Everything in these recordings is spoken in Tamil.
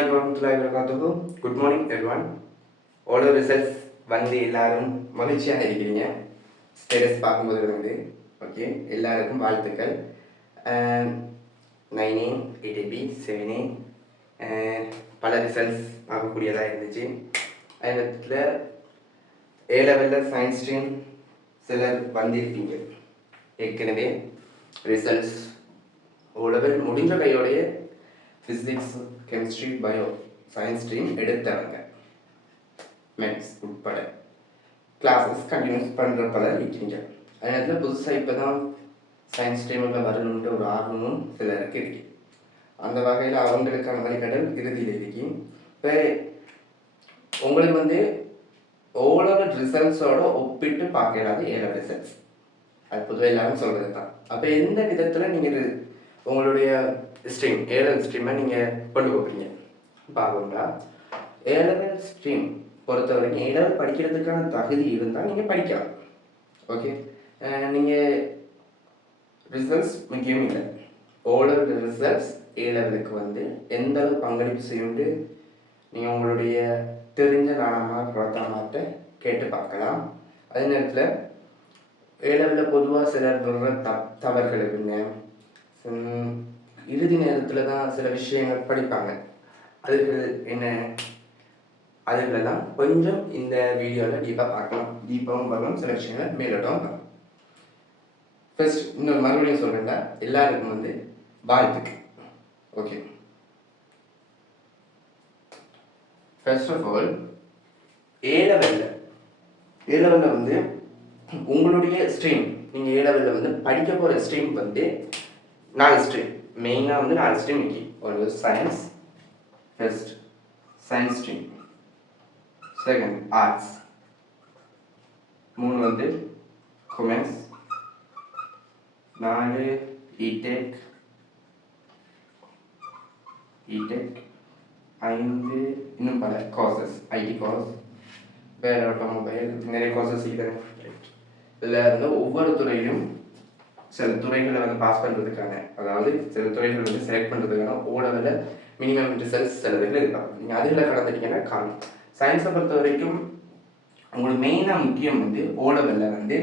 Assalamualaikum warahmatullahi wabarakatuh. Good morning everyone. All the results வந்து எல்லாரும் மகிழ்ச்சியாக இருக்கிறீங்க. ஸ்டேட்டஸ் பார்க்கும்போது வந்து ஓகே எல்லாருக்கும் வாழ்த்துக்கள். 9A 8AB 7A பல ரிசல்ட்ஸ் பார்க்கக்கூடியதாக இருந்துச்சு. அதில் ஏ லெவலில் சயின்ஸ் ஸ்ட்ரீம் சிலர் வந்திருப்பீங்க. ஏற்கனவே ரிசல்ட்ஸ் ஓ லெவல் முடிஞ்ச கையோடைய physics chemistry bio science stream எடுத்தவங்க மேத்ஸ் உட்பட கிளாஸஸ் கண்டினியூஸ் பண்ணுற பலர் இருக்கீங்க. அதனால புதுசாக இப்போ தான் சயின்ஸ் ஸ்ட்ரீமில் வரணுன்ற ஒரு ஆர்வமும் சிலருக்கு இருக்கு. அந்த வகையில் அவங்களுக்கான வழிகாட்டல் இறுதியில் இருக்கு. இப்போ உங்களுக்கு வந்து ஓலெவல் ரிசல்ட்ஸோட ஒப்பிட்டு பார்க்கலாது ஏழு ரிசல்ட்ஸ், அது பொதுவாக எல்லாரும் சொல்கிறது தான். அப்போ எந்த விதத்தில் நீங்கள் உங்களுடைய ஸ்ட்ரீம் ஏழல் ஸ்ட்ரீமை நீங்கள் கொண்டு போகிறீங்க பார்க்குங்களா? ஏழல் ஸ்ட்ரீம் பொறுத்த வரைக்கும் ஏழல் படிக்கிறதுக்கான தகுதி இருந்தால் நீங்கள் படிக்கலாம். ஓகே, நீங்கள் ரிசல்ட்ஸ் முக்கியம் இல்லை. ஓலெவல் ரிசல்ட்ஸ் ஏழலுக்கு வந்து எந்த அளவு பங்களிப்பு செய்யுண்டு நீங்கள் உங்களுடைய தெரிஞ்ச நாணமாக குழத்தமாட்ட கேட்டு பார்க்கலாம். அதே நேரத்தில் ஏழவில் பொதுவாக சிலர் தவறுகள் இருக்குங்க. இறுதி நேரத்தில் தான் சில விஷயங்கள் படிப்பாங்க. அதுகள் என்ன, அதுகளெல்லாம் கொஞ்சம் இந்த வீடியோவில் டீப்பாக பார்க்கலாம். டீப்பாகவும் பார்க்கலாம், சில விஷயங்கள் மேலோட்டமாக பார்க்கலாம். ஃபர்ஸ்ட் இன்னொரு மறுபடியும் சொல்கிறேன்டா, எல்லாருக்கும் வந்து வாழ்த்துக்கு. ஓகே, ஃபர்ஸ்ட் ஆஃப் ஆல் ஏ லெவலில் வந்து உங்களுடைய ஸ்ட்ரீம், நீங்கள் ஏ லெவலில் வந்து படிக்க போகிற ஸ்ட்ரீம் வந்து 4 ஸ்ட்ரீம். மெயினாக வந்து 4 ஸ்ட்ரீம் இருக்கு. ஒரு science, first science stream, second arts, 3 வந்து கொமர்ஸ், 4 இடெக், 5 இன்னும் பல கோர்சஸ், ஐடி கோர்ஸ், வேறு ஆட்டோமொபைல், நிறைய கோர்சஸ் இருக்கிறேன். இதில் வந்து ஒவ்வொரு துறையிலும் சில துறைகளை வந்து பாஸ் பண்ணுறதுக்கான, அதாவது சில துறைகள் வந்து செலக்ட் பண்ணுறதுக்கான ஓலெவலில் மினிமம் ரிசல்ட்ஸ் சில இதில் இருக்கலாம். நீங்கள் அதில் கலந்துட்டீங்கன்னா காணும். சயின்ஸை பொறுத்த வரைக்கும் உங்களுக்கு மெயினாக முக்கியம் வந்து ஓலெவலில் வந்து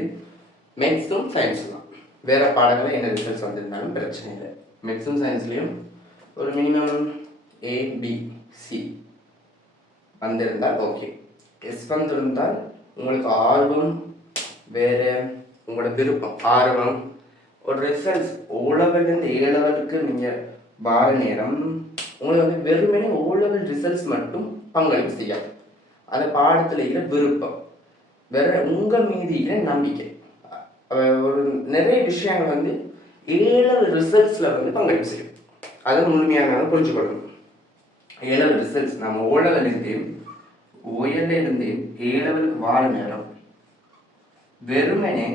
மேத்ஸும் சயின்ஸும் தான். வேறு பாடங்களில் என்ன ரிசல்ட்ஸ் வந்திருந்தாலும் பிரச்சனை இல்லை. மேத்ஸும் சயின்ஸ்லேயும் ஒரு மினிமம் ABC வந்திருந்தால் ஓகே. எஸ் வந்திருந்தால் உங்களுக்கு ஆர்வம், வேறு உங்களோட விருப்பம், ஆர்வம், ஒரு ரிசல்ட்ஸ் ஓலெவல்லேருந்து ஏ லெவலுக்கு நீங்கள் வார நேரம் உங்களுக்கு வந்து வெறுமனே ஓலெவல் ரிசல்ட்ஸ் மட்டும் பங்களிப்பு செய்யாது. அந்த பாடத்தில் இருக்கிற விருப்பம், வேற உங்கள் மீதியில நம்பிக்கை, ஒரு நிறைய விஷயங்கள் வந்து ஏ லெவல் ரிசல்ட்ஸில் வந்து பங்களிப்பு செய்யும். அதை முழுமையாக புரிஞ்சுக்கொள்ளணும். ஏ லெவல் ரிசல்ட்ஸ் நம்ம ஓலெவலிருந்து ஏ லெவலுக்கு வார நேரம் வெறுமனே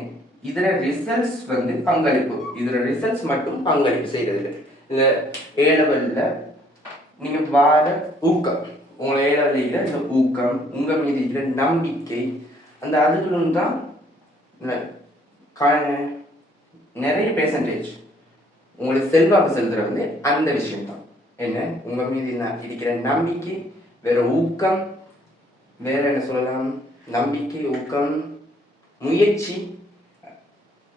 இதில் ரிசல்ட்ஸ் வந்து பங்களிப்பு, இதில் ரிசல்ட்ஸ் மட்டும் பங்களிப்பு செய்கிறது. இல்லை ஏ லெவலில் நீங்கள் வார ஊக்கம், உங்களை ஏ லெவலில் இந்த ஊக்கம், உங்கள் மீது இருக்கிற நம்பிக்கை, அந்த அதுகளும் தான் நிறைய பெர்சன்டேஜ் உங்களுக்கு செல்வாக்கு செலுத்துகிற வந்து அந்த விஷயம்தான். என்ன, உங்கள் மீது இருக்கிற நம்பிக்கை, வேறு ஊக்கம், வேறு என்ன சொல்லலாம், நம்பிக்கை, ஊக்கம், முயற்சி,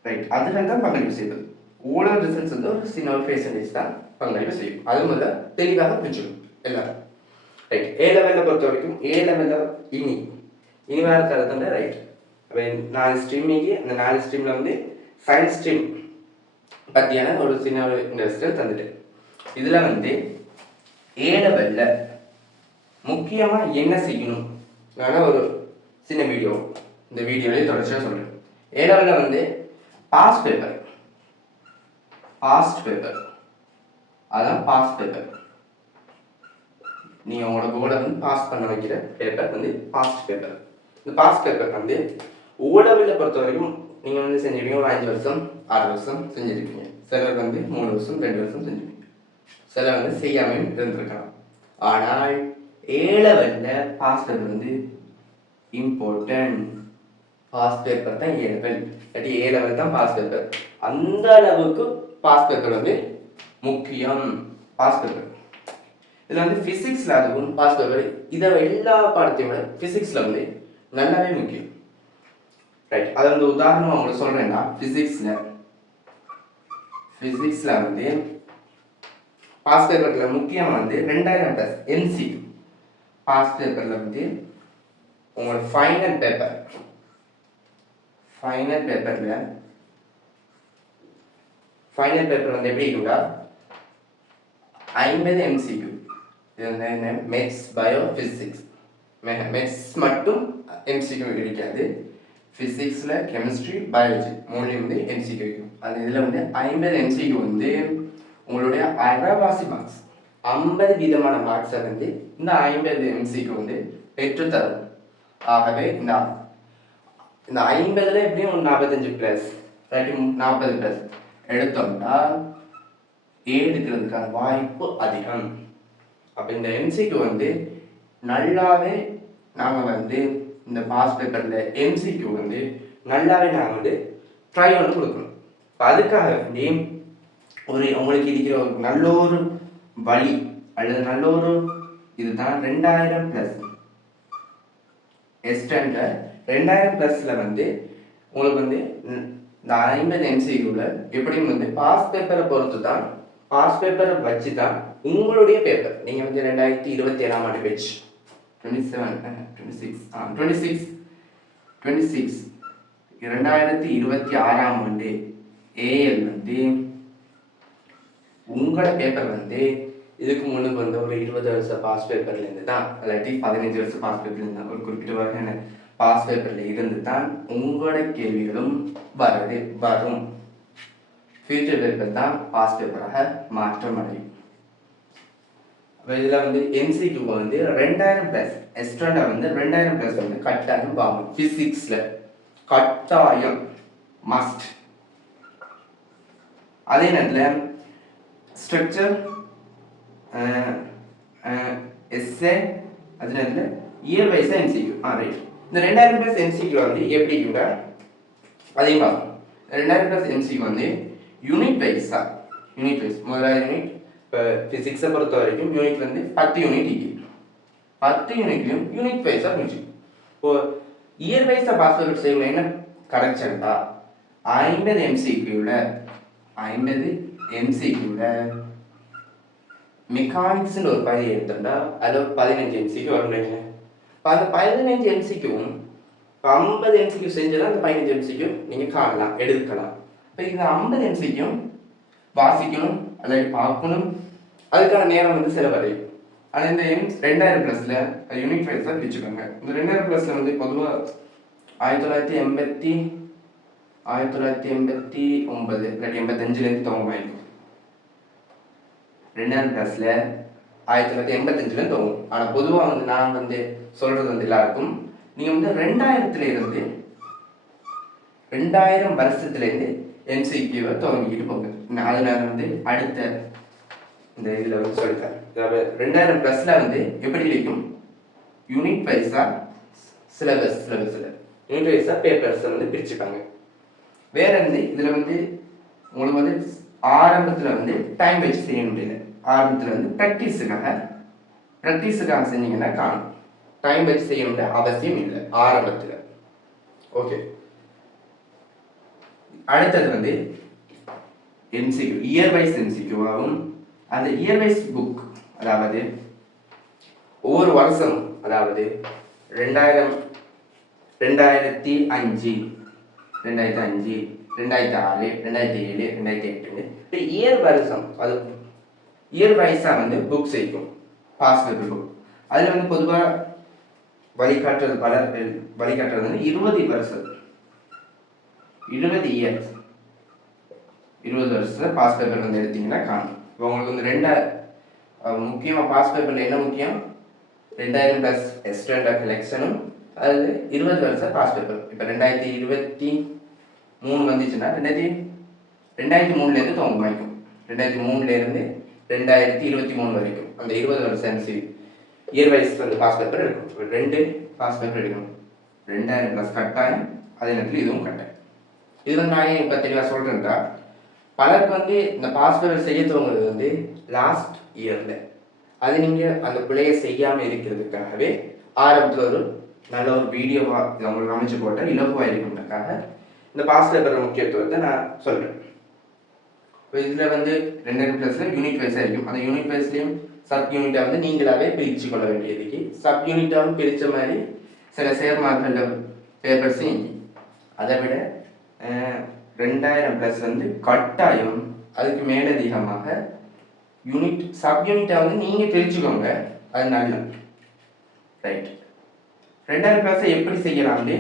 ரைட், அதில் தான் பங்களிப்பு செய்யுது. ஓலெவல் ரிசல்ட்ஸ் வந்து ஒரு சின்ன ஒரு பெர்சன்டேஜ் தான் பங்களிப்பு செய்யும். அது முதல்ல தெளிவாக புரிஞ்சுக்கணும் எல்லாரும். ரைட், ஏ லெவலில் பொறுத்த வரைக்கும் ஏ லெவலில் இனி வேறு தரத்துல ரைட். அப்போ 4 ஸ்ட்ரீமிக்கு அந்த 4 ஸ்ட்ரீமில் வந்து சயின்ஸ் ஸ்ட்ரீம் பற்றியான ஒரு சின்ன ஒரு இன்ட்ரெஸ்ட் தந்துட்டு, இதில் வந்து ஏ லெவலில் முக்கியமாக என்ன செய்யணும் நான் ஒரு சின்ன வீடியோ, இந்த வீடியோவிலே தொடர்ச்சியாக சொல்கிறேன். ஏ லெவலில் வந்து பாஸ்ட் பேப்பர், அதான் பாஸ்ட் பேப்பர். நீங்கள் உங்களோட போர்டை வந்து பாஸ் பண்ண வைக்கிற பேப்பர் வந்து பாஸ்ட் பேப்பர். இந்த பாஸ்ட் பேப்பர் வந்து ஓலெவலில் பொறுத்த வரைக்கும் நீங்கள் வந்து செஞ்சுருக்கீங்க ஒரு 5 வருஷம் 6 வருஷம் செஞ்சுருக்கீங்க. சிலர் வந்து 3 வருஷம் 2 வருஷம் செஞ்சுருக்கீங்க. சிலர் வந்து செய்யாமல் இருந்திருக்கலாம். ஆனால் ஏ லெவலில் பாஸ்ட் பேப்பர் வந்து இம்பார்ட்டன்ட். பாஸ் பேப்பர் தான் ஏ லெவல், இல்லாட்டி ஏ லெவல் தான் பாஸ் பேப்பர். அந்த அளவுக்கு பாஸ் பேப்பர் வந்து முக்கியம். பாஸ் பேப்பர் இதில் வந்து ஃபிசிக்ஸில் அதுவும் பாஸ் பேப்பர் இதை எல்லா பாடத்தையும் விட ஃபிசிக்ஸில் வந்து நல்லாவே முக்கியம். ரைட், அதை வந்து உதாரணமாக உங்களுக்கு சொல்கிறேன்னா ஃபிசிக்ஸில் வந்து பாஸ் பேப்பரில் முக்கியமாக வந்து 2000 ப்ளஸ் எம்சிக்யூ. பாஸ் பேப்பரில் வந்து உங்களோட ஃபைனல் பேப்பர் வந்து எப்படி இருக்குங்களா 50 எம்சிக்யூ. இது வந்து என்ன மேத்ஸ் பயோ ஃபிசிக்ஸ். மேத்ஸ் மட்டும் எம்சிக்யூ கிடைக்காது, ஃபிசிக்ஸில் கெமிஸ்ட்ரி பயாலஜி மூணுலேயும் வந்து எம்சிக்யூ இருக்கும். அது இதில் வந்து 50 எம்சிக்யூ வந்து உங்களுடைய அரைவாசி மார்க்ஸ் 50% மார்க்ஸை வந்து இந்த 50 எம்சிக்யூ வந்து பெற்றுத்தரும். ஆகவே இந்த 50ல் எப்படியும் 45 ப்ளஸ் 40 ப்ளஸ் எடுத்தோம்னா எடுக்கிறதுக்கான வாய்ப்பு அதிகம். அப்போ இந்த எம்சிக்யூ வந்து நல்லாவே நாங்கள் வந்து இந்த பாஸ் பேப்பரில் எம்சிக்யூ வந்து நல்லாவே நாங்கள் வந்து ட்ரை பண்ணி கொடுக்கணும். இப்போ அதுக்காக வேண்டி உங்களுக்கு இருக்கிற ஒரு நல்ல ஒரு வழி அல்லது நல்ல ஒரு இதுதான் 2000 ப்ளஸ் எஸ்டாண்டர்ட். 2000 ப்ளஸில் வந்து உங்களுக்கு வந்து இந்த 50 எம்சிக்யூவில் எப்படியும் வந்து பாஸ் பேப்பரை பொறுத்து தான், பாஸ் பேப்பரை வச்சு தான் உங்களுடைய பேப்பர் நீங்கள் வந்து 2027ஆம் ஆண்டு பேஜ் 2026ஆம் ஆண்டு ஏஎல் வந்து உங்களோட பேப்பர் வந்து இதுக்கு முன்னுக்கு வந்து ஒரு 20 வருஷம் பாஸ் பேப்பர்லேருந்து தான், இல்லாட்டி 15 வருஷம் பாஸ் பேப்பர்லேருந்து தான், ஒரு குறிப்பிட்ட வகையான பாஸ் பேப்பரில் இருந்து தான் உங்களோட கேள்விகளும் வரும். ஃபியூச்சர் பேப்பர் தான் பாஸ் பேப்பராக மாற்றம் அடையும். இதில் வந்து எம்சிக்யூ வந்து 2000 ப்ளஸ் எக்ஸ்ட்ரா வந்து 2000 ப்ளஸ் வந்து கட்டாயம் வாங்கும். ஃபிசிக்ஸில் கட்டாயம் மஸ்ட். அதே நேரத்தில் ஸ்ட்ரக்சர் எஸ்ஏ அதே நேரத்தில் இயர் வைஸாக எம்சிக்யூ. ரைட், இந்த 2000 ப்ளஸ் எம்சிக்யூ வந்து எப்படி கூட அதையும் பார்க்கணும். 2000 ப்ளஸ் எம்சிக்யூ வந்து யூனிட் வைஸ் முதலாவது யூனிட். இப்போ ஃபிசிக்ஸை பொறுத்த வரைக்கும் யூனிட் வந்து 10 யூனிட் இருக்கு. 10 யூனிட்லையும் யூனிட் வைஸாக முடிச்சு. இப்போ இயர் வைஸாக பாஸ் பேப்பர் செய்யணும். என்ன கரெக்ஷன்டா 50 எம்சிக்யூவில் மெக்கானிக்ஸ்னு ஒரு பகுதி எடுத்தோம்னா அதில் 15 எம்சிக்யூ வரும்ன்றீங்க. இப்போ அந்த 15 எம்சிக்யூவும் 50 எம்சிக்யூ செஞ்சதுன்னா அந்த 15 எம்சிக்யூ நீங்கள் காணலாம், எடுக்கலாம். இப்போ இந்த 50 எம்சிக்யூ வாசிக்கணும் அல்லது பார்க்கணும், அதுக்கான நேரம் வந்து செலவடையும். ஆனால் இந்த 2000 ப்ளஸில் யூனிட் வைஸாக பிரிச்சுக்கோங்க. இந்த 2000 ப்ளஸில் வந்து பொதுவாக 1989 இல்லாட்டி 85லேருந்து துவங்கமாயிருக்கும். 2000 ப்ளஸில் 1985லேருந்து துவங்கும். ஆனால் பொதுவாக வந்து நான் வந்து சொல்கிறது வந்து எல்லாருக்கும் நீங்கள் வந்து 2000 வருஷத்துலேருந்து எம்சிக்யூவை துவங்கிக்கிட்டு போங்க. அதனால வந்து அடுத்த இந்த இதில் வந்து சொல்லித்தரேன். 2000 ப்ளஸில் வந்து எப்படி கிடைக்கும் யூனிட் வைஸாக சிலபஸில் யூனிட் வைஸாக பேப்பர்ஸை வந்து பிரிச்சுப்பாங்க. வேற வந்து இதில் வந்து உங்களுக்கு வந்து ஆரம்பத்தில் வந்து டைம் வச்சு செய்ய முடியல. ஆரம்பத்தில் வந்து ப்ராக்டிஸுக்காக செஞ்சீங்கன்னா காணும். டைம் வச்சு செய்ய வேண்டிய அவசியம் இல்லை ஆரம்பத்தில். ஓகே, அடுத்தது வந்து எம்சிக்யூ இயர் வைஸ் எம்சிக்யூவாகும். அந்த இயர் வைஸ் புக், அதாவது ஒவ்வொரு வருஷம், அதாவது 2000 2005 2006 2007 2008 இயர் வருஷம் அது இயர் வைஸாக வந்து புக் செய்யும் பாஸ் பேப்பர் புக். அதில் வந்து பொதுவாக வழிகாட்டுறது வந்து 20 வருஷம் 20 இயர்ஸ் 20 வருஷத்தில் பாஸ் பேப்பர் வந்து எடுத்தீங்கன்னா காணும். இப்போ உங்களுக்கு வந்து முக்கியமாக பாஸ் பேப்பரில் என்ன முக்கியம் 2000 ப்ளஸ் எக்ஸ்டெண்டர் கலெக்ஷனும் அது 20 வருஷம் பாஸ் பேப்பர். இப்போ 2023 வந்துச்சுன்னா 2003லேருந்து துவங்க வைக்கும். 2003லேருந்து 2023 வரைக்கும் அந்த 20 வருஷம் எம்சி இயர் வைஸ் வந்து பாஸ் பேப்பர் இருக்கும். 2 பாஸ் பேப்பர் எடுக்கணும். 2000 ப்ளஸ் கட்டாயம், அதே நேரத்தில் இதுவும் கட்டாயம். இது வந்து நான் இப்போ தெளிவாக சொல்கிறேன்டா, பலருக்கு வந்து இந்த பாஸ் பேப்பர் செய்ய துவங்குறது வந்து லாஸ்ட் இயரில், அது நீங்கள் அந்த பிழையை செய்யாமல் இருக்கிறதுக்காகவே ஆரம்பத்தில் ஒரு நல்ல ஒரு வீடியோவாக உங்களுக்கு அமைச்சு போட்டால் இலகுவாக இருக்குன்றக்காக இந்த பாஸ் பேப்பர் முக்கியத்துவத்தை நான் சொல்கிறேன். இப்போ இதில் வந்து 2+ல் யூனிட் வைஸாக இருக்கும். அந்த யூனிட் வைஸ்லேயும் சப் யூனிட்டை வந்து நீங்களாகவே பிரித்து கொள்ள வேண்டியதுக்கு சப் யூனிட்டாகவும் பிரித்த மாதிரி சில சேர்மார்கள் பேப்பர்ஸும் அதை விட 2000+ வந்து கட்டாயம் அதுக்கு மேலதிகமாக யூனிட் சப் யூனிட்டை வந்து நீங்கள் பிரிச்சுக்கோங்க. அது நல்லது. ரைட். 2000+ எப்படி செய்யலாம்னு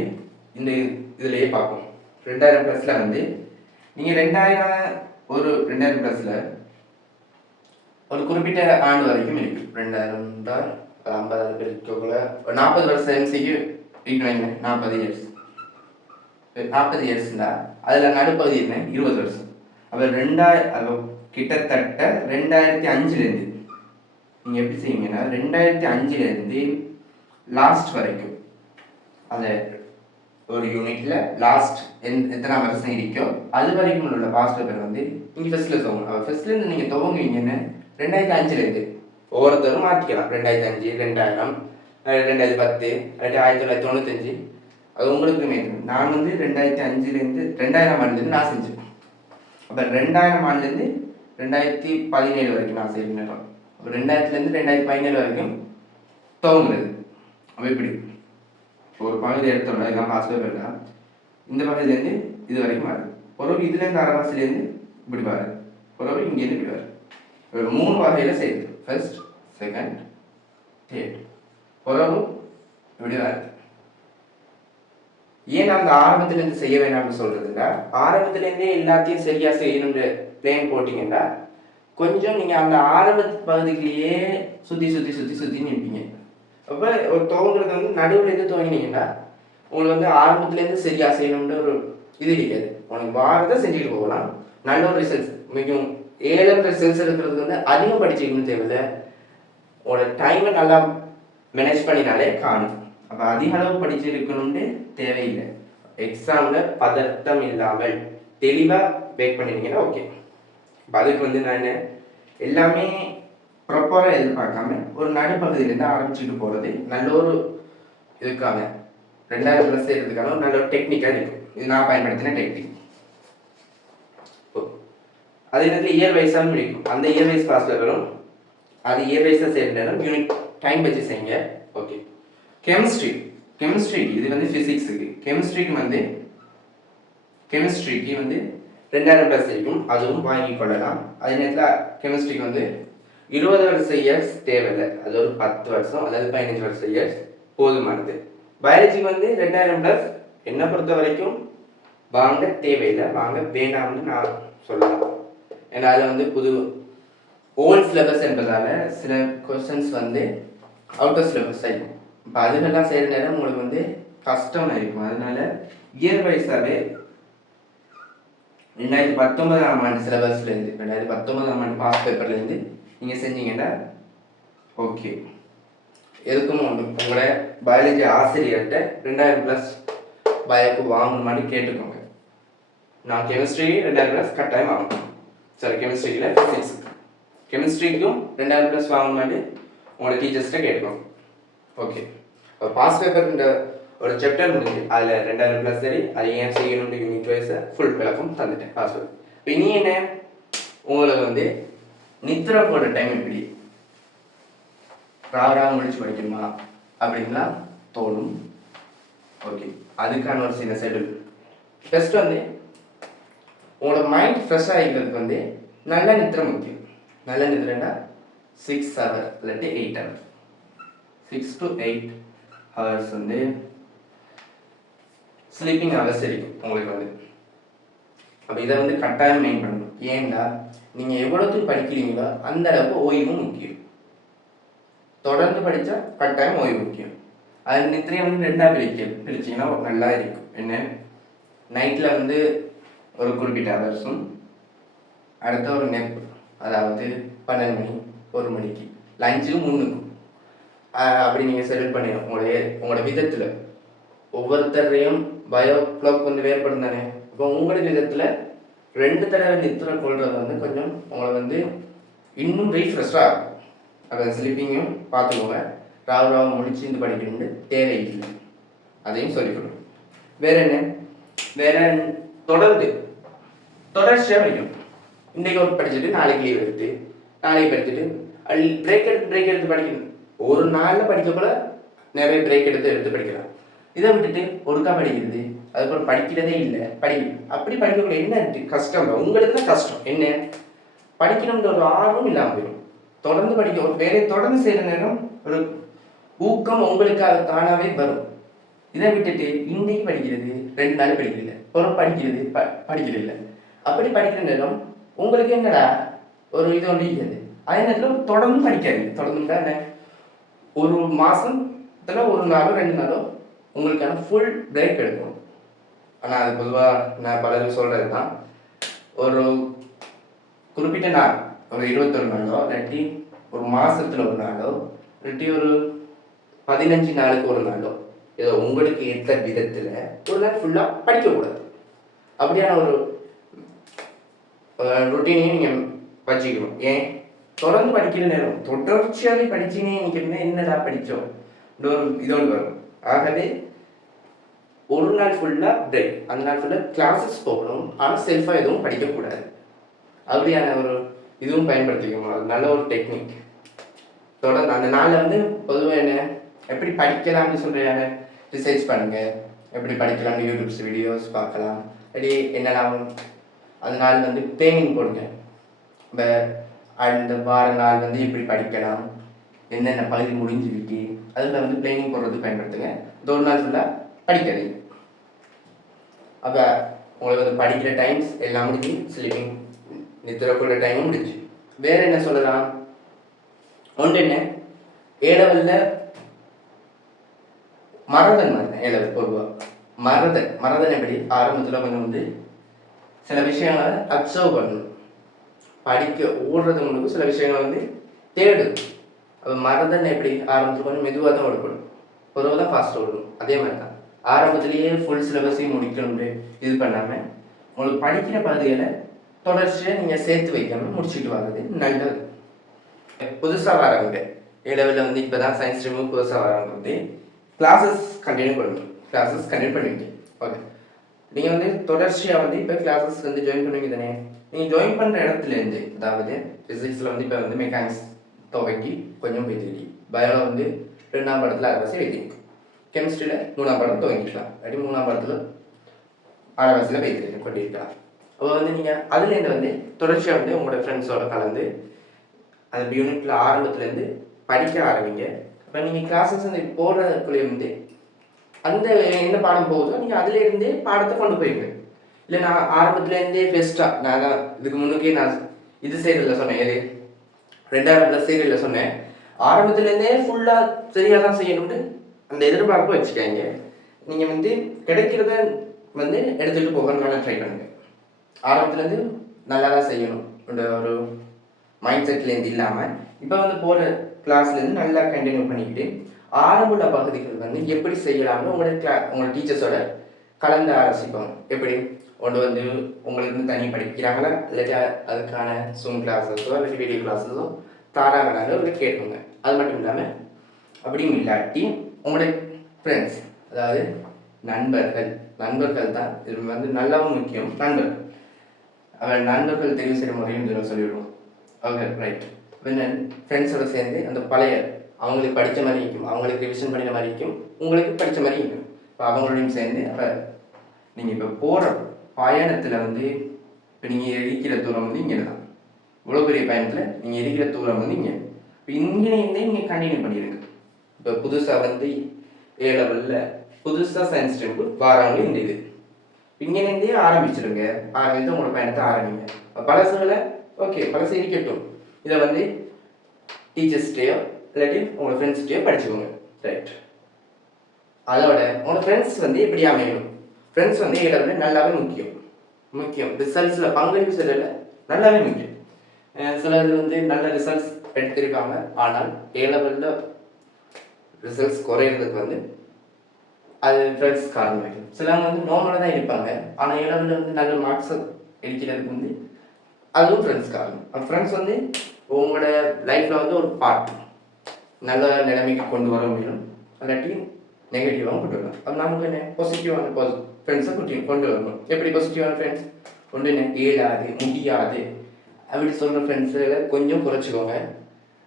இந்த இதுலேயே பார்ப்போம். 2000+ல் வந்து நீங்கள் 2000+ல் ஒரு குறிப்பிட்ட ஆண்டு வரைக்கும் இருக்கு. 2000 50 பேருக்குள்ள 40 வருஷம் எம்சிக்கு வைங்க. 40 இயர்ஸ் 40 இயர்ஸ்னா அதில் நடுப்பகுதி என்ன 20 வருஷம். அப்போ கிட்டத்தட்ட 2005லேருந்து நீங்கள் எப்படி செய்வீங்கன்னா 2005லேருந்து லாஸ்ட் வரைக்கும் அந்த ஒரு யூனிட்ல லாஸ்ட் எத்தனை வருஷம் இருக்கோ அது வரைக்கும் உள்ள பாஸ் பேப்பர் வந்து இங்கே ஃபர்ஸ்ட்ல துவங்கணும். ஃபர்ஸ்ட்லேருந்து நீங்கள் துவங்குவீங்கன்னு 2005லேருந்து ஒவ்வொருத்தரும் மாற்றிக்கலாம். 2005 2000 2010 1995 அது உங்களுக்கு மேலும். நான் வந்து 2005லேருந்து 2000 ஆண்டுலேருந்து நான் செஞ்சேன். அப்போ 2000 ஆண்டுலேருந்து 2017 வரைக்கும் நான் செய்கிறேன். அப்போ 2000லேருந்து 2017 வரைக்கும் துவங்குறது. அப்போ இப்படி ஒரு பகுதி எடுத்தோம்னா இதெல்லாம் பாஸ் பேப்பர் தான். இந்த பகுதியிலேருந்து இது வரைக்கும் வருது. ஒரு இதுலேருந்து அரவாசிலேருந்து இப்படி வருது. ஒரு இங்கேருந்து இப்படி வருது. ஒரு 3 வகையில் செய்யுது. First second third. உறவு இப்படி வருது. ஏன் அந்த ஆரம்பத்துலேருந்து செய்ய வேணாம்னு சொல்றதுன்னா ஆரம்பத்துலேருந்தே எல்லாத்தையும் சரியா செய்யணுன்ற பிளேன் போட்டிங்கன்னா கொஞ்சம் நீங்கள் அந்த ஆரம்ப பகுதிக்குள்ளேயே சுற்றி நிற்பீங்க. அப்போ ஒரு துவங்குறது வந்து நடுவில் இருந்து துவங்கினீங்கன்னா உங்களுக்கு வந்து ஆரம்பத்துலேருந்து சரியா செய்யணுன்ற ஒரு இது இருக்காது. உனக்கு வாரத்தை செஞ்சுட்டு போகலாம். நல்ல ஒரு ரிசல்ட்ஸ் மிகவும் ஏழு ரிசல்ட்ஸ் இருக்கிறதுக்கு வந்து அதிகம் படிச்சுக்கணும் தேவையில்லை. உங்களோட டைமை நல்லா மேனேஜ் பண்ணினாலே காணும். அப்போ அதிக அளவு படிச்சு இருக்கணும்னு தேவையில்லை. எக்ஸாமில் பதட்டம் இல்லாமல் தெளிவாக வெயிட் பண்ணினீங்கன்னா ஓகே. இப்போ அதுக்கு வந்து நான் எல்லாமே ப்ராப்பராக எதிர்பார்க்காம ஒரு நடுப்பகுதியிலேருந்து ஆரம்பிச்சுட்டு போகிறது நல்ல ஒரு இதுக்காக 2000+ செய்கிறதுக்கான ஒரு நல்ல ஒரு டெக்னிக்காக இருக்கும். இது நான் பயன்படுத்தின டெக்னிக். அதே நேரத்தில் இயர் வைஸாக முடிக்கும். அந்த இயர் வைஸ் பாஸ் பேப்பரும் அது இயர் வைஸாக செய்கிற நேரம் யூனிட் டைம் வச்சு செய்யுங்க. ஓகே. கெமிஸ்ட்ரிக்கு இது வந்து ஃபிசிக்ஸுக்கு கெமிஸ்ட்ரிக்கு வந்து 2000+ இருக்கும். அதுவும் வாங்கி கொள்ளலாம். அதே நேரத்தில் கெமிஸ்ட்ரிக்கு வந்து 20 வருஷம் இயர்ஸ் தேவையில்லை. அது ஒரு 10 வருஷம் அல்லது 15 வருஷம் இயர்ஸ் போதுமானது. பயாலஜிக்கு வந்து 2000+ என்னை பொறுத்த வரைக்கும் வாங்க தேவையில்லை, வாங்க வேண்டாம்னு நான் சொல்லலாம். ஏன்னா அதில் வந்து புது ஓல்ட் சிலபஸ் என்பதால் சில கொஸ்டின்ஸ் வந்து அவுட் ஆஃப் சிலபஸ் ஆகிடும். இப்போ அதுக்கெல்லாம் செய்கிற நேரம் உங்களுக்கு வந்து கஷ்டமாக இருக்கும். அதனால இயர் வைஸாகவே 2019ஆம் ஆண்டு சிலபஸ்லேருந்து 2019ஆம் ஆண்டு பாஸ் பேப்பர்லேருந்து நீங்கள் செஞ்சீங்கன்னா ஓகே. எதுக்கும் உங்களோட பயாலஜி ஆசிரியர்கிட்ட 2000+ பயோக்கு வாங்கணுமான்னு கேட்டுக்கோங்க. நான் கெமிஸ்ட்ரி 2000+ கட்டாயம் வாங்கணும். சரி, கெமிஸ்ட்ரியில் ஃபிசிக்ஸ் கெமிஸ்ட்ரிக்கும் 2000+ வாங்கணுமான்னு உங்களோட டீச்சர்ஸ்கிட்ட கேட்டுக்கோங்க. ஓகே. பாஸ் பேப்பர்ன்ற ஒரு சாப்டர் முடிஞ்சு அதில் 2000+ சரி அதை ஏன் செய்யணும்னு யூனிட் வைஸை ஃபுல் விளக்கம் தந்துட்டேன் பாஸ் பேப்பர். இப்போ இனி என்ன உங்களுக்கு வந்து நித்திர போடுற டைம் எப்படி ராவராக முடிச்சு படிக்கணுமா அப்படின்லாம் தோணும். ஓகே, அதுக்கான ஒரு சின்ன ஷெட்யூல். ஃபர்ஸ்ட் வந்து உங்களோட மைண்ட் ஃப்ரெஷ் ஆகிக்கிறதுக்கு வந்து நல்ல நித்திரை முக்கியம். நல்ல நித்திரைன்னா 6 hours இல்லாட்டி 8 hours 6 to 8 hours வந்து ஸ்லீப்பிங் ஹவர்ஸ் இருக்கும் உங்களுக்கு வந்து. அப்போ இதை வந்து கட்டாயம் மெயின் பண்ணணும். ஏன்னா நீங்கள் எவ்வளோத்துக்கு படிக்கிறீங்களோ அந்த அளவுக்கு ஓய்வும் முக்கியம். தொடர்ந்து படித்தா கட்டாயம் ஓய்வு முக்கியம். அது நித்திரையை வந்து 2ஆக பிரிச்சிங்கன்னா நல்லா இருக்கும். என்ன நைட்டில் வந்து ஒரு குறிப்பிட்ட ஹவர்ஸும் அடுத்த ஒரு நெப், அதாவது 12 மணி 1 மணிக்கு லஞ்சும் 3க்கும் அப்படி நீங்கள் செலக்ட் பண்ணிடணும். உங்களோட விதத்தில் ஒவ்வொருத்தரையும் பயோ கிளாக் வந்து வேறுபடும் தானே. இப்போ உங்களுக்கு விதத்தில் 2 தடவை நித்திரை கொள்வது வந்து கொஞ்சம் உங்களை வந்து இன்னும் ரீஃப்ரெஷ்ஷாக இருக்கும். அப்போ ஸ்லீப்பிங்கும் பார்த்துக்கோங்க. ராவு முடிச்சு படிக்கணும்னு தேவையில்லை, அதையும் சொல்லிக்கணும். வேற என்ன, வேற தொடர்ச்சியாக படிக்கணும். இன்றைக்கு ஒரு படிச்சுட்டு நாளைக்கு லீவ் எடுத்து நாளைக்கு படிச்சுட்டு பிரேக் எடுத்து படிக்கணும். ஒரு நாளில் படிக்க போல நிறைய பிரேக் எடுத்து படிக்கலாம். இதை விட்டுட்டு ஒருக்கா படிக்கிறது, அதுக்கப்புறம் படிக்கிறதே இல்லை அப்படி படிக்கக்கூடிய என்ன கஷ்டம், உங்களுக்கு தான் கஷ்டம். என்ன படிக்கணும்ன்ற ஒரு ஆர்வம் இல்லாமல் போயிடும். தொடர்ந்து படிக்க ஒரு வேலையை தொடர்ந்து செய்கிற நேரம் ஒரு ஊக்கம் உங்களுக்கு தானாகவே வரும். இதை விட்டுட்டு இன்னைக்கு படிக்கிறது 2 நாள் படிக்கிறது, ஒரு படிக்கிறது படிக்கிறது இல்லை. அப்படி படிக்கிற நேரம் உங்களுக்கு என்னடா ஒரு இது ஒன்று இருக்காது. அதே நேரத்தில் தொடர்ந்து படிக்காது. தொடர்ந்துட்டா என்ன, ஒரு மாதத்துல 1 நாளோ 2 நாளோ உங்களுக்கான ஃபுல் பிரேக் எடுக்கணும். ஆனால் அது பொதுவாக நான் பலரும் சொல்கிறது தான், ஒரு குறிப்பிட்ட நாள் ஒரு 21 நாளோ இல்லாட்டி ஒரு மாதத்தில் 1 நாளோ இல்லாட்டி ஒரு 15 நாளுக்கு 1 நாளோ ஏதோ உங்களுக்கு ஏற்ற விதத்தில் ஒரு நாள் ஃபுல்லாக படிக்கக்கூடாது. அப்படியான ஒரு ரொட்டீனையும் நீங்கள் வச்சுக்கணும். ஏன் தொடர்ந்து படிக்கிற நேரம் தொடர்ச்சியாகவே படிச்சுனே நிற்கிறீங்க, என்னடா படித்தோம் இதோடு வரும். ஆகவே ஒரு நாள் ஃபுல்லாக பிரேக், அந்த நாள் ஃபுல்லாக கிளாஸஸ் போகணும். ஆனால் செல்ஃபாக எதுவும் படிக்கக்கூடாது. அப்படியான ஒரு இதுவும் பயன்படுத்திக்கணும். அது நல்ல ஒரு டெக்னிக். தொடர்ந்து அந்த நாளில் வந்து பொதுவாக என்ன எப்படி படிக்கலாம்னு சொல்கிற ரிசர்ச் பண்ணுங்கள். எப்படி படிக்கலாம்னு யூடியூப்ஸ் வீடியோஸ் பார்க்கலாம். அப்படி என்னெல்லாம் அந்த நாள் வந்து பிளானிங் போடுங்க. இப்போ அந்த வார நாள் வந்து எப்படி படிக்கலாம், என்னென்ன பகுதி முடிஞ்சுக்கிட்டு அதில் வந்து பிளானிங் போடுறது பயன்படுத்துங்க. இந்த ஒரு நாள் ஃபுல்லாக படிக்காதீங்க. அப்போ உங்களுக்கு வந்து படிக்கிற டைம்ஸ் எல்லாம் முடிஞ்சு, ஸ்லீப்பிங் நித்திரக்குள்ள டைமும் முடிஞ்சு. வேறு என்ன சொல்லலாம், ஒன்று என்ன ஏலவல்ல மறதன் மாதிரி ஏலவல் பொதுவாக மறதன் எப்படி ஆரம்பத்தில் கொஞ்சம் வந்து சில விஷயங்களை அப்சர்வ் பண்ணணும். படிக்க ஓடுறது உங்களுக்கு சில விஷயங்கள் வந்து தேடும். அப்போ மறதன் எப்படி ஆரம்பத்தில் கொஞ்சம் மெதுவாக தான் ஓடப்படும், பொதுவாக தான் ஃபாஸ்ட்டாக ஓடணும். அதே மாதிரி தான் ஆரம்பத்திலேயே ஃபுல் சிலபஸையும் முடிக்கணும்னு இது பண்ணாமல் உங்களுக்கு படிக்கிற பகுதிகளை தொடர்ச்சியாக நீங்கள் சேர்த்து வைக்காமல் முடிச்சுட்டு வர்றது நல்லது. புதுசாக வரவங்க ஏலெவலில் வந்து இப்போ தான் சயின்ஸ் ஸ்ட்ரீமும் புதுசாக வரவங்க வந்து கிளாஸஸ் கண்டினியூ பண்ணுவீங்க. ஓகே, நீங்கள் வந்து தொடர்ச்சியாக வந்து இப்போ கிளாஸஸ் வந்து ஜாயின் பண்ணுவீங்க தானே. நீங்கள் ஜாயின் பண்ணுற இடத்துலேருந்து, அதாவது ஃபிசிக்ஸில் வந்து இப்போ வந்து மெக்கானிக்ஸ் துவங்கி கொஞ்சம் பேசிக்கிட்டு, பயோவில் வந்து 2ஆம் படத்தில் அரைவாசி வைக்கிறீங்க, கெமிஸ்ட்ரியில் 3ஆம் படம் துவங்கிக்கலாம், அப்படி 3ஆம் படத்தில் அரைவாசியில் பேசிட்டு கொண்டிருக்கலாம். அப்போ வந்து நீங்கள் அதுலேருந்து வந்து தொடர்ச்சியாக வந்து உங்களோட ஃப்ரெண்ட்ஸோட கலந்து அந்த யூனிட்டில் ஆரம்பத்துலேருந்து படிக்க ஆரம்பிங்க. இப்போ நீங்கள் கிளாஸஸ் வந்து போடுறதுக்குள்ளே வந்து அந்த என்ன பாடம் போகுதோ நீங்கள் அதுலேருந்தே பாடத்தை கொண்டு போயிருங்க. இல்லை நான் ஆரம்பத்துலேருந்தே பெஸ்ட்டாக நான் தான் இதுக்கு முன்னுக்கே நான் இது செய்கிறதில்ல சொன்னேன், எது 2ஆம் செய்கிறதில்ல சொன்னேன். ஆரம்பத்துலேருந்தே ஃபுல்லாக சரியாக தான் செய்யணும்னு அந்த எதிர்பார்ப்பு வச்சுக்காங்க. நீங்கள் வந்து கிடைக்கிறத வந்து எடுத்துகிட்டு போகணும்னு ட்ரை பண்ணுங்கள். ஆரம்பத்துலேருந்து நல்லா தான் செய்யணும் ஒரு மைண்ட் செட்லேருந்து இல்லாமல் இப்போ வந்து போகிற கிளாஸ்லேருந்து நல்லா கண்டினியூ பண்ணிக்கிட்டு ஆரம்ப பகுதிகள் வந்து எப்படி செய்யலாம்னு உங்களோட டீச்சர்ஸோட கலந்து ஆலோசிப்பாங்க. எப்படி ஒன்று வந்து உங்களுக்கு வந்து தனி படிக்கிறாங்களா, இல்லாட்டா அதுக்கான ஜூம் கிளாஸஸோ இல்லாட்டி வீடியோ கிளாஸஸோ தாராங்கனாலும் ஒரு கேட்போங்க. அது மட்டும் இல்லாமல் அப்படியும் இல்லாட்டி உங்களுடைய ஃப்ரெண்ட்ஸ், அதாவது நண்பர்கள் தான் இது வந்து நல்லாவும் முக்கியம். நண்பர்கள் தெரிவு செய்கிற முறையும் சொல்லிவிடுவோம். Okay, right. ஃப்ரெண்ட்ஸோட சேர்ந்து அந்த பழைய அவங்களுக்கு படித்த மாதிரி இருக்கும், அவங்களுக்கு ரிவிஷன் பண்ணின மாதிரி இருக்கும், உங்களுக்கு படித்த மாதிரி இருக்கும். இப்போ அவங்களோடையும் சேர்ந்து அப்போ நீங்கள் இப்போ போகிற பயணத்தில் வந்து இப்போ நீங்கள் இருக்கிற தூரம் வந்து இங்கே தான், இவ்வளோ பெரிய பயணத்தில் நீங்கள் இருக்கிற தூரம் வந்து இங்கே. இப்போ இங்கேருந்தே நீங்கள் கண்டினியூ பண்ணிடுங்க. இப்போ புதுசாக வந்து ஏலெவலில் புதுசாக சயின்ஸ் ஸ்ட்ரீமுக்கு வாராங்களும் இந்த இது இங்கேருந்தே ஆரம்பிச்சிடுங்க. ஆரம்பித்து உங்களோட பயணத்தை ஆரம்பிங்க. பழசுகளை ஓகே, பழசு இருக்கட்டும், இதை வந்து டீச்சர்ஸ்கிட்டையோ இல்லாட்டி உங்களோட ஃப்ரெண்ட்ஸ்கிட்டையோ படிச்சுக்கோங்க. ரைட். அதோட உங்களோட ஃப்ரெண்ட்ஸ் வந்து எப்படி அமையணும், ஃப்ரெண்ட்ஸ் வந்து ஏலெவலில் நல்லாவே முக்கியம். ரிசல்ட்ஸில் பங்களிப்பு செல்லல நல்லாவே முக்கியம். சிலர் வந்து நல்ல ரிசல்ட்ஸ் எடுத்திருக்காங்க, ஆனால் ஏலெவலில் ரிசல்ட்ஸ் குறையிறதுக்கு வந்து அது ஃப்ரெண்ட்ஸ் காரணம். சிலவங்க வந்து நார்மலாக தான் இருப்பாங்க, ஆனால் ஏலெவலில் வந்து நல்ல மார்க்ஸ் எடுக்கிறதுக்கு வந்து அதுவும் ஃப்ரெண்ட்ஸ் காரணம். ஃப்ரெண்ட்ஸ் வந்து உங்களோட லைஃப்பில் வந்து ஒரு பார்ட் நல்ல நிலைமைக்கு கொண்டு வர முடியும், அல்லாட்டி நெகட்டிவாகவும் கொண்டு வரலாம். அப்போ நமக்கு என்ன பாசிட்டிவான ஃப்ரெண்ட்ஸை கொண்டு வரணும். எப்படி பாசிட்டிவான ஃப்ரெண்ட்ஸ் கொண்டு என்ன இயலாது முடியாது அப்படி சொல்கிற ஃப்ரெண்ட்ஸுகளை கொஞ்சம் குறைச்சிக்கோங்க,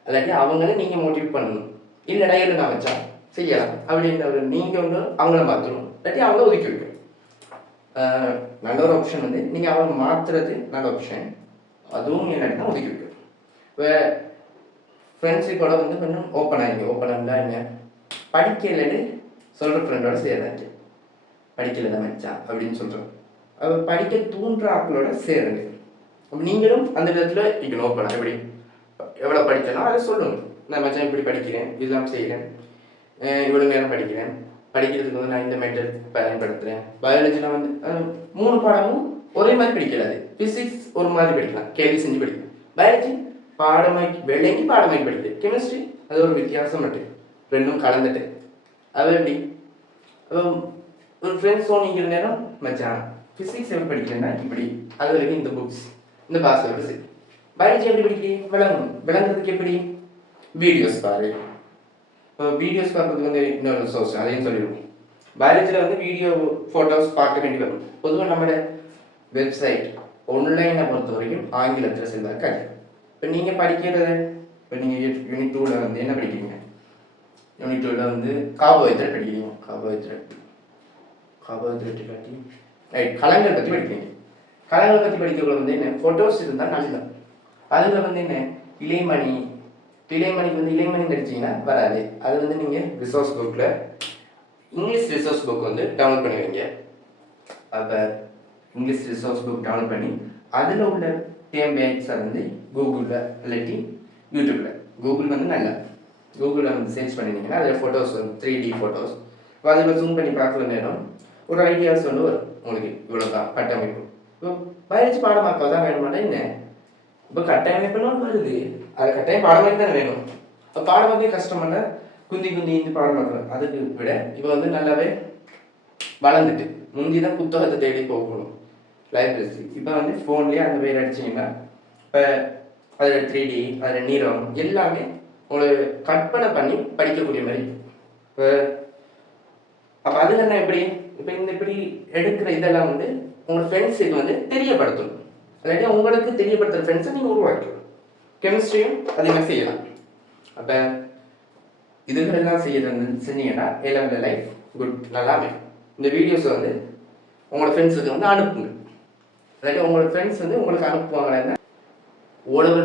அல்லாட்டி அவங்கள நீங்கள் மோட்டிவேட் பண்ணணும். இல்லைடா இல்லை நான் வச்சா செய்யலாம் அப்படின்ற நீங்கள் வந்து அவங்கள மாற்றணும், இல்லாட்டி அவங்கள ஒதுக்கி வைக்கணும். நல்ல ஒரு ஆப்ஷன் வந்து நீங்கள் அவங்கள மாற்றுறது நல்ல ஆப்ஷன், அதுவும் இல்லாட்டி தான் ஒதுக்கி வைக்கணும். இப்போ ஃப்ரெண்ட்ஷிப்போட வந்து கொஞ்சம் ஓப்பன் இருந்தால் என்ன படிக்கலைன்னு சொல்கிற ஃப்ரெண்டோட சேராது, படிக்கலை தான் மச்சான் அப்படின்னு சொல்கிறோம். அது படிக்க தூண்டுற ஆக்களோட சேருங்க. அப்போ நீங்களும் அந்த விதத்தில் இருக்கணும் ஓப்பனாக. எப்படி எவ்வளோ படிக்கணும் அதை சொல்லணும். நான் மச்சான் இப்படி படிக்கிறேன், இதெல்லாம் செய்கிறேன், இவ்வளோ நேரம் படிக்கிறேன், படிக்கிறதுக்கு வந்து நான் இந்த மெத்தட் பயன்படுத்துகிறேன். பயாலஜியில் வந்து 3 பாடமும் ஒரே மாதிரி படிக்கலாது. ஃபிசிக்ஸ் ஒரு மாதிரி படிக்கலாம், கேள்வி செஞ்சு படிக்கலாம். பயாலஜி பாடமாக்கி விளங்கி பாடமாக்கி படிக்குது. கெமிஸ்ட்ரி அது ஒரு வித்தியாசம் மட்டும், ரெண்டும் கலந்துட்டு. அது எப்படி ஒரு ஃப்ரெண்ட்ஸோடு நிற்கிற நேரம் மச்சான் ஃபிசிக்ஸ் எப்படி படிக்கிறேன்னா இப்படி, அது வரைக்கும் இந்த புக்ஸ் இந்த பாஸ்வேர்டு சரி. பயாலஜி எப்படி படிக்கிறீங்க விளங்குறதுக்கு எப்படி வீடியோஸ் பாரு. இப்போ வீடியோஸ் பார்க்குறதுக்கு வந்து இன்னொரு சோர்ஸ் அதையும் சொல்லிடுவோம். பயாலஜியில் வந்து வீடியோ ஃபோட்டோஸ் பார்க்க வேண்டி வரும். பொதுவாக நம்மளோட வெப்சைட் ஆன்லைனை பொறுத்த வரைக்கும் ஆங்கிலத்தில் செல்வாக்கு கிடையாது. இப்போ நீங்கள் படிக்கிறது, இப்போ நீங்கள் யூனிட் 2ல் வந்து என்ன படிக்கிறீங்க? யூனிட் 2ல் வந்து கார்போஹைட்ரேட் படிக்கிறீங்க. கார்போஹைட்ரேட் இல்லாட்டி கலங்கள் பற்றி படிக்கிறீங்க. கலங்கள் பற்றி படிக்கிறவங்க வந்து என்ன ஃபோட்டோஸ் இருந்தால் நல்லது. அதில் வந்து என்ன இலைமணிக்கு வந்து இலைமணி நடிச்சிங்கன்னா வராது. அது வந்து நீங்கள் ரிசோர்ஸ் புக்கில் இங்கிலீஷ் ரிசோர்ஸ் புக் வந்து டவுன்லோட் பண்ணி வைங்க. அப்போ இங்கிலீஷ் ரிசோர்ஸ் புக் டவுன்லோட் பண்ணி அதில் உள்ள டேம்பேக்ஸை வந்து கூகுளில் இல்லாட்டி யூடியூப்பில், கூகுள் வந்து நல்லா கூகுளில் வந்து சர்ச் பண்ணிங்கன்னா அதில் ஃபோட்டோஸ் வந்து 3D ஃபோட்டோஸ் அதில் ஜூம் பண்ணி பார்க்குற நேரம் ஒரு ஐடியாஸ் வந்து வரும் உங்களுக்கு. இவ்வளோ தான் கட்டமைப்பு. இப்போ பயிற்சி பாடமாக்க தான் வேணுமாட்டா என்ன? இப்போ கட்டமைப்புன்னு வருது, அது கட்டாயம் பாடமாக்கி தானே வேணும். இப்போ பாடமாக்கவே கஷ்டமாட்டா குந்தி இந்த பாடமாக்கலாம். அதுக்கு விட இப்போ வந்து நல்லாவே வளர்ந்துட்டு முந்தி தான் புத்தகத்தை தேடி போகணும் லைப்ரரி. இப்போ வந்து ஃபோன்லேயே அந்த பேர் அடிச்சிங்கன்னா இப்போ அதில் 3D அதில் நீரம் எல்லாமே உங்களுக்கு கற்பனை பண்ணி படிக்கக்கூடிய மாதிரி. இப்போ அப்போ அது என்ன எப்படி இப்போ இந்த இப்படி எடுக்கிற இதெல்லாம் வந்து உங்களோட ஃப்ரெண்ட்ஸுக்கு வந்து தெரியப்படுத்தணும். இல்லாட்டி உங்களுக்கு தெரியப்படுத்துகிற ஃப்ரெண்ட்ஸை நீங்கள் உருவாக்கணும். கெமிஸ்ட்ரியும் அதே மாதிரி செய்யலாம். அப்போ இதுகளெல்லாம் செஞ்சீங்கன்னா A-level லைஃப் குட் நல்லாவே. இந்த வீடியோஸை வந்து உங்களோட ஃப்ரெண்ட்ஸுக்கு வந்து அனுப்புங்க. இல்லாட்டி உங்களோட ஃப்ரெண்ட்ஸ் வந்து உங்களுக்கு அனுப்புவாங்கன்னா O-level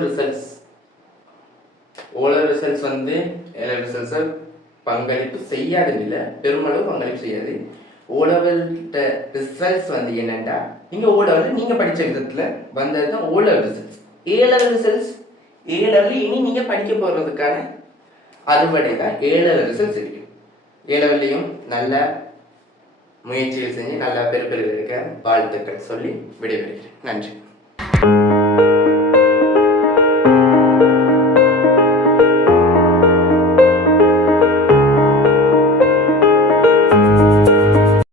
ரிசல்ட்ஸ் வந்து A-level ரிசல்ட்ஸை பங்களிப்பு செய்யாதுன்னு இல்லை, பெருமளவு பங்களிப்பு செய்யாது. O-level ரிசல்ட்ஸ் வந்து என்னென்னா நீங்கள் O-level நீங்கள் படித்த விதத்தில் வந்தது தான் O-level results. A-level results A-level இனி நீங்கள் படிக்க போகிறதுக்கான அறுவடை தான் A-level ரிசல்ட்ஸ் இருக்குது. A-levelலையும் நல்ல முயற்சிகள் செஞ்சு நல்லா பெருப்பெரு இருக்க வாழ்த்துக்கள் சொல்லி விடைபெறுகிறேன். நன்றி.